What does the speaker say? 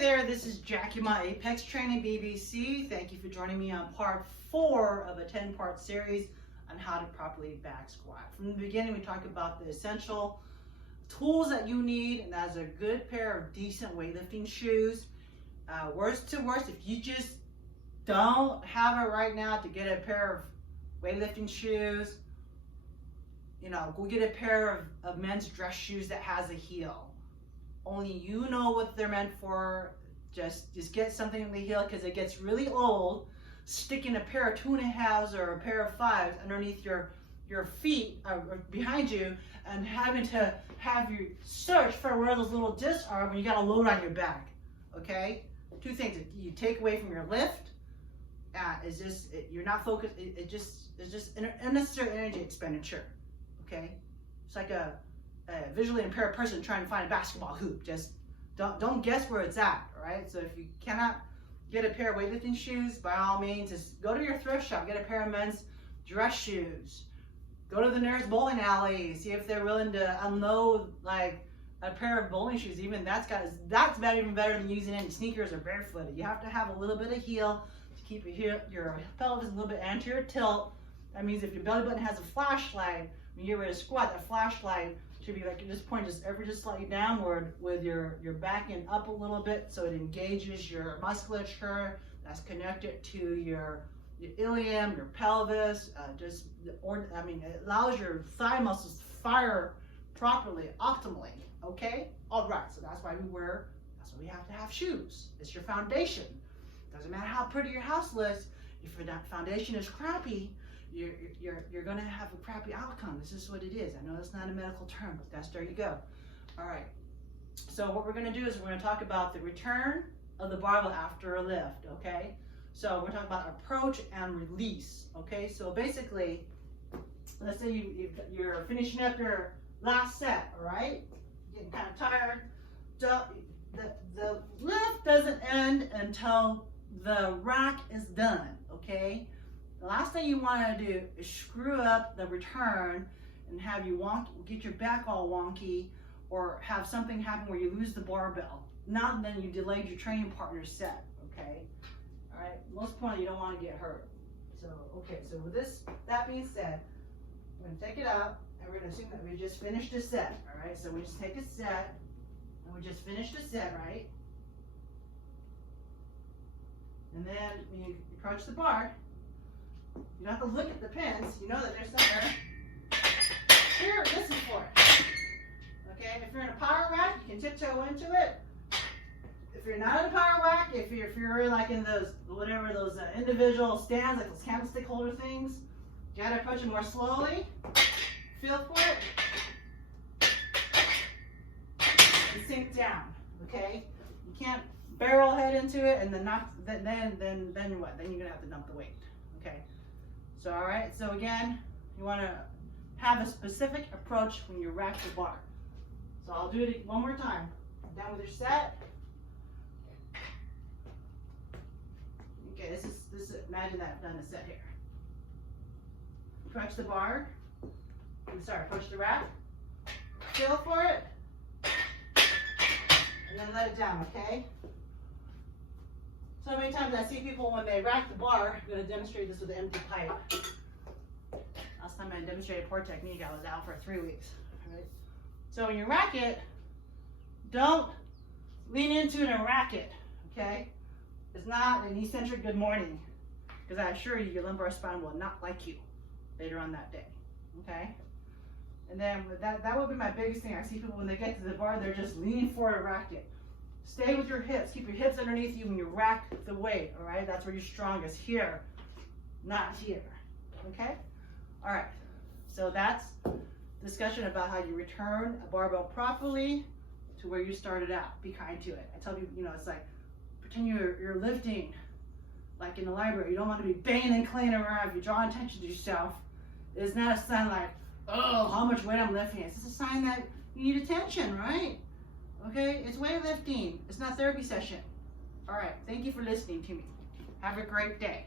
there, this is Jackie, my Apex Training BBC. Thank you for joining me on part 4 of a 10-part series on how to properly back squat. From the beginning, we talked about the essential tools that you need, and that's a good pair of decent weightlifting shoes. Worst to worst, if you just don't have it right now to get a pair of weightlifting shoes, go get a pair of men's dress shoes that has a heel. Only you know what they're meant for. Just get something in the heel, because it gets really old sticking a pair of 2.5s or a pair of 5s underneath your feet or behind you, and having to have you search for where those little discs are when you got a load on your back. Okay, 2 things you take away from your lift. You're not focused. It's just an unnecessary energy expenditure. Okay, it's like a visually impaired person trying to find a basketball hoop. Just don't guess where it's at. All right. So if you cannot get a pair of weightlifting shoes, by all means, just go to your thrift shop, get a pair of men's dress shoes. Go to the nearest bowling alley, see if they're willing to unload like a pair of bowling shoes. Even that's even better than using any sneakers or barefooted. You have to have a little bit of heel to keep your pelvis a little bit anterior tilt. That means if your belly button has a flashlight, when you get ready to squat, that flashlight should be like at this point just slightly downward, with your back end up a little bit, so it engages your musculature that's connected to your ilium, your pelvis. It allows your thigh muscles to fire properly, optimally. Okay, all right. So that's why we have to have shoes. It's your foundation. Doesn't matter how pretty your house looks. If your foundation is crappy, you're going to have a crappy outcome. This is what it is. I know that's not a medical term, but there you go. All right. So what we're going to do is we're going to talk about the return of the barbell after a lift. Okay. So we're talking about approach and release. Okay. So basically, let's say you're finishing up your last set. All right. Getting kind of tired. The lift doesn't end until the rack is done. Okay. The last thing you want to do is screw up the return and have you get your back all wonky, or have something happen where you lose the barbell. Now then, you delayed your training partner's set. Okay, all right. Most importantly, you don't want to get hurt. So with that being said, we're going to take it out, and we're going to assume that we just finished a set. All right. So we just take a set, and we just finished a set, right? And then when you approach the bar, you don't have to look at the pins. You know that they're somewhere. Here, listen for it. Okay, if you're in a power rack, you can tiptoe into it. If you're not in a power rack, if you're like in those individual stands, like those candlestick holder things, you gotta approach it more slowly. Feel for it. And sink down. Okay, you can't barrel head into it and then what? Then you're gonna have to dump the weight. Okay. So, all right, so again, you want to have a specific approach when you rack the bar. So I'll do it one more time. Down with your set. Okay, this is imagine that I've done a set here. Approach the bar. Approach the rack. Feel for it. And then let it down, okay? So many times I see people when they rack the bar. I'm going to demonstrate this with an empty pipe. Last time I demonstrated poor technique, I was out for 3 weeks. Right? So when you rack it, don't lean into it and rack it. Okay? It's not an eccentric good morning, because I assure you, your lumbar spine will not like you later on that day. Okay? And then that would be my biggest thing. I see people when they get to the bar, they're just leaning forward to rack it. Stay with your hips. Keep your hips underneath you when you rack the weight, all right? That's where you're strongest, here, not here, okay? All right, so that's discussion about how you return a barbell properly to where you started out. Be kind to it. I tell people, it's like, pretend you're lifting, like in the library. You don't want to be banging and clanging around. If you draw attention to yourself, it's not a sign like, oh, how much weight I'm lifting. It's just a sign that you need attention, right? Okay, it's weightlifting. It's not therapy session. All right, thank you for listening to me. Have a great day.